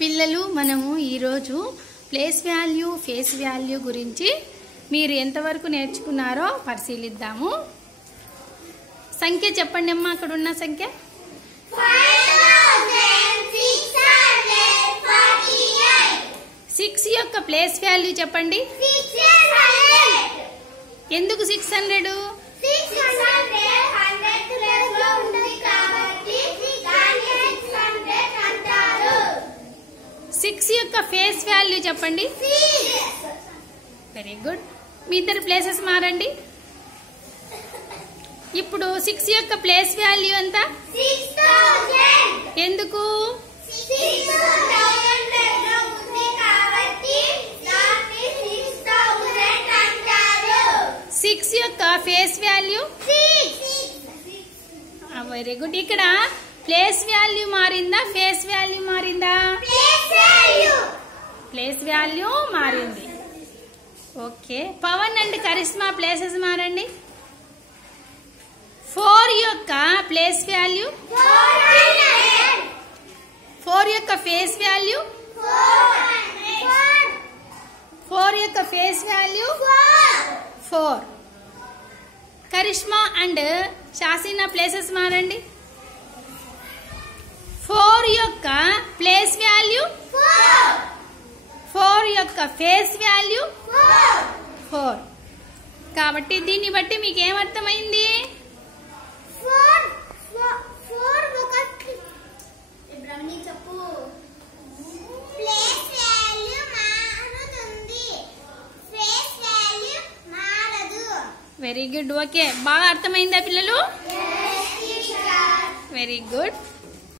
పిల్లలు మనము ఈరోజు ప్లేస్ వాల్యూ ఫేస్ వాల్యూ గురించి మీరు ఎంతవరకు నేర్చుకున్నారో పరిశీలిద్దాము. సంఖ్య చెప్పండి అమ్మా, అక్కడ ఉన్న సంఖ్య 6 యొక్క ప్లేస్ వాల్యూ చెప్పండి. ఎందుకు 600? 6 యొక్క ఫేస్ వాల్యూ చెప్పండి. Very good. మీ ఇద్దరు ప్లేసెస్ మారండి. ఇప్పుడు 6 యొక్క ప్లేస్ వాల్యూ ఎంత? ఎందుకు? 6 యొక్క ఫేస్ వాల్యూ వెరీ గుడ్. ఇక్కడ ప్లేస్ వాల్యూ మారిందా, ఫేస్ వాల్యూ మారిందా? ప్లేస్ వాల్యూ మారింది. Okay, Pavan and Karishma places మారండి. 4 యొక్క ప్లేస్ వాల్యూ, 4 యొక్క ఫేస్ వాల్యూ, 4 యొక్క face value 4. Karishma and Shaseena places మారండి. 4 యొక్క ప్లేస్ వాల్యూ, 4 యొక్క ఫేస్ వాల్యూ 4. కాబట్టి దీన్ని బట్టి మీకు ఏమర్థమైంది? Very good. ఓకే, బాగా అర్థమైందా పిల్లలు? Very good.